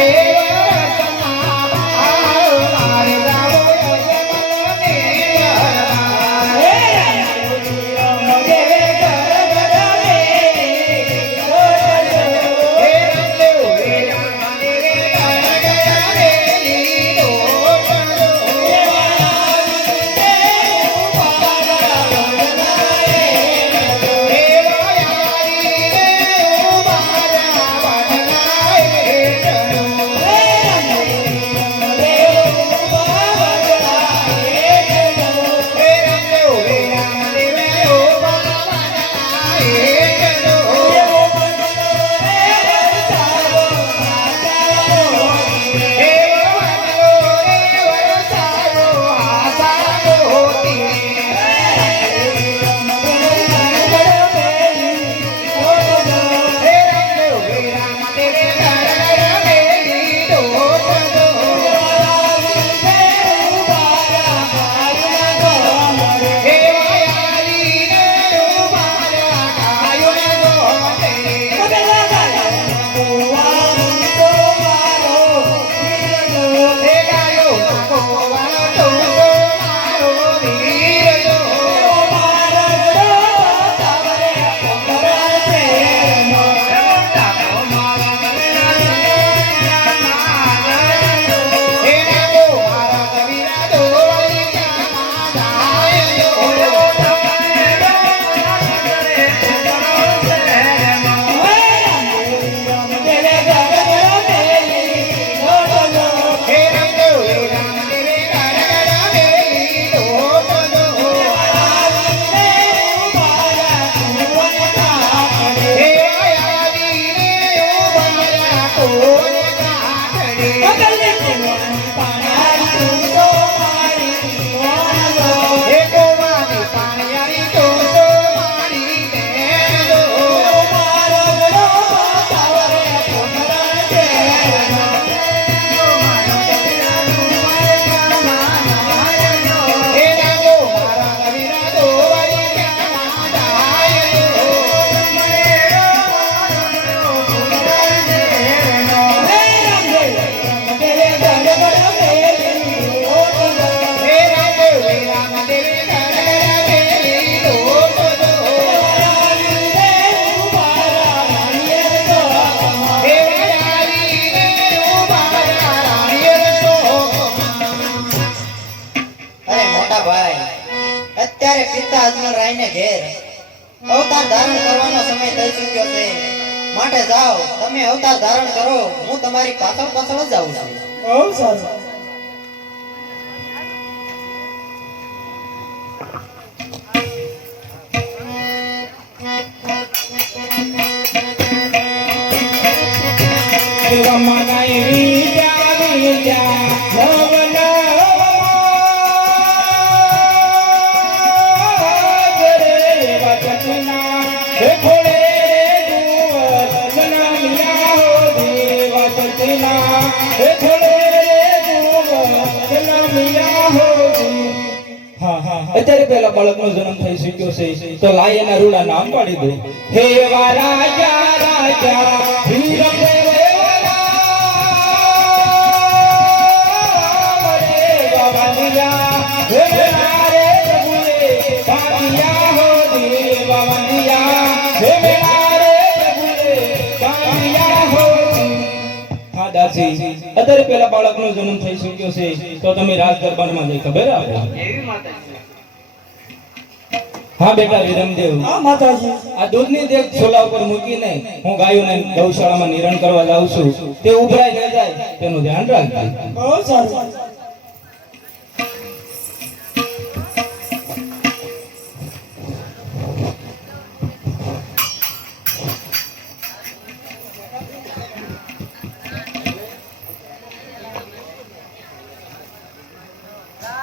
Deus. ઘેર. અવતાર ધારણ કરવાનો સમય થઈ ચૂક્યો છે. માટે જાઓ તમે અવતાર ધારણ કરો હું તમારી પાછળ પાછળ જ આવું છું. બહુ સારું. રમનાઈ અત્યારે પેલા બાળકનો જન્મ થઈ શક્યો છે. તો લાય એના રૂડા નામ પાડી દે. હે રાજા રાજા દેવરા અત્યારે પેલા બાળકનો જન્મ થઈ શક્યો છે તો તમે રાજ દરબારમાં જઈ ખબર આપો હા બેટા વિરમદેવ. હા માતાજી. આ દૂધની દેખ છોલા ઉપર મૂકીને હું ગાયોને ગૌશાળામાં નિરણ કરવા જાઉં છું તે ઉભરાઈ ન જાય તેનું ધ્યાન રાખજો. બહુ સારું.